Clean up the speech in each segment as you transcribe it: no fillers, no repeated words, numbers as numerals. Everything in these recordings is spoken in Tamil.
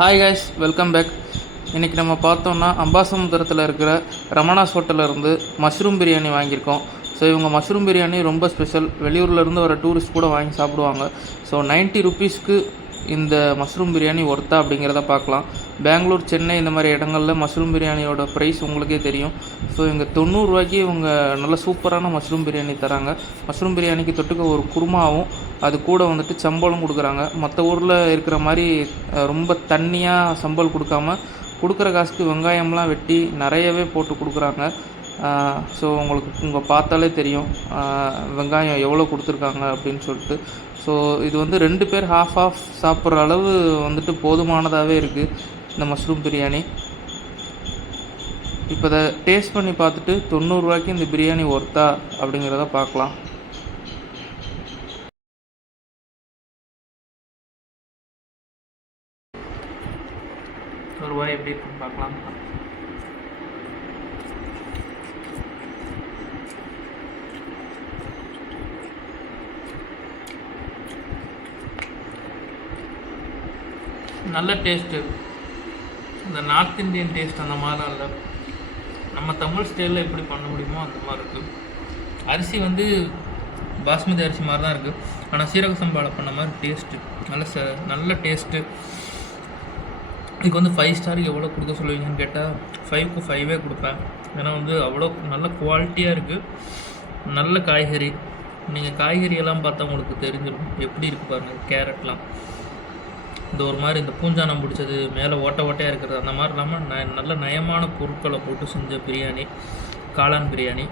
Hi guys, welcome back. இன்றைக்கி நம்ம பார்த்தோம்னா அம்பாசமுத்திரத்தில் இருக்கிற ரமணாஸ் ஹோட்டலில் இருந்து மஷ்ரூம் பிரியாணி வாங்கியிருக்கோம். ஸோ இவங்க மஷ்ரூம் பிரியாணி ரொம்ப ஸ்பெஷல். வெளியூர்லேருந்து வர டூரிஸ்ட் கூட வாங்கி சாப்பிடுவாங்க. ஸோ 90 ருபீஸ்க்கு இந்த மஷ்ரூம் பிரியாணி ஒர்த்தா அப்படிங்கிறத பார்க்கலாம். பெங்களூர், சென்னை இந்த மாதிரி இடங்களில் மஷ்ரூம் பிரியாணியோட ப்ரைஸ் உங்களுக்கே தெரியும். ஸோ இங்கே 90 ரூபாய்க்கு இவங்க நல்ல சூப்பரான மஷ்ரூம் பிரியாணி தராங்க. மஷ்ரூம் பிரியாணிக்கு தொட்டுக்க ஒரு குருமாவும் அது கூட வந்துட்டு சம்பளம் கொடுக்குறாங்க. மற்ற ஊரில் இருக்கிற மாதிரி ரொம்ப தண்ணியாக சம்பல் கொடுக்காம கொடுக்குற காசுக்கு வெங்காயம்லாம் வெட்டி நிறையவே போட்டு கொடுக்குறாங்க. ஸோ உங்களுக்கு பார்த்தாலே தெரியும் வெங்காயம் எவ்வளோ கொடுத்துருக்காங்க அப்படின்னு சொல்லிட்டு. ஸோ இது வந்து 2 பேர் ஹாஃப் சாப்பிட்ற அளவு வந்துட்டு போதுமானதாகவே இருக்குது இந்த மஷ்ரூம் பிரியாணி. இப்போ இதை டேஸ்ட் பண்ணி பார்த்துட்டு 90 ரூபாய்க்கு இந்த பிரியாணி ஒர்த்தா அப்படிங்கிறத பார்க்கலாம். ஒரு ரூபாய் எப்படி இருக்குன்னு பார்க்கலாம். நல்ல டேஸ்ட்டு. இந்த நார்த் இந்தியன் டேஸ்ட் அந்த மாதிரிலாம் இல்லை. நம்ம தமிழ் ஸ்டைலில் எப்படி பண்ண முடியுமோ அந்த மாதிரி இருக்குது. அரிசி வந்து பாஸ்மதி அரிசி மாதிரி தான் இருக்குது. ஆனால் சீரக சம்பாவில் பண்ண மாதிரி டேஸ்ட்டு நல்ல டேஸ்ட்டு. இதுக்கு வந்து 5 ஸ்டாருக்கு எவ்வளோ கொடுக்க சொல்லுவீங்கன்னு கேட்டால் 5க்கு 5 கொடுப்பேன். ஏன்னா வந்து அவ்வளோ நல்ல குவாலிட்டியாக இருக்குது. நல்ல காய்கறி. நீங்கள் காய்கறியெல்லாம் பார்த்தா உங்களுக்கு தெரிஞ்சிடும் எப்படி இருக்குது பாருங்கள். கேரட்லாம் இந்த ஒரு மாதிரி இந்த பூஞ்சானம் பிடிச்சது, மேலே ஓட்டையாக இருக்கிறது, அந்த மாதிரி இல்லாமல் நல்ல நயமான பொருட்களை போட்டு செஞ்ச பிரியாணி காளான் பிரியாணி.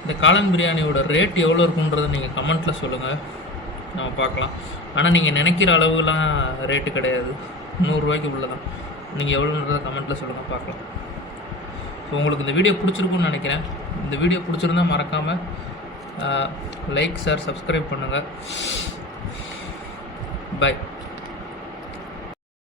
இந்த காளான் பிரியாணியோட ரேட் எவ்வளோ இருக்குன்றதை நீங்கள் கமெண்ட்டில் சொல்லுங்கள், நம்ம பார்க்கலாம். ஆனால் நீங்கள் நினைக்கிற அளவுலாம் ரேட்டு கிடையாது. 100 ரூபாய்க்கு உள்ள தான். நீங்கள் எவ்வளோன்றதை கமெண்ட்டில் சொல்லுங்கள், பார்க்கலாம். ஸோ உங்களுக்கு இந்த வீடியோ பிடிச்சிருக்குன்னு நினைக்கிறேன். இந்த வீடியோ பிடிச்சிருந்தால் மறக்காமல் லைக், ஷேர், சப்ஸ்கிரைப் பண்ணுங்கள். Bye.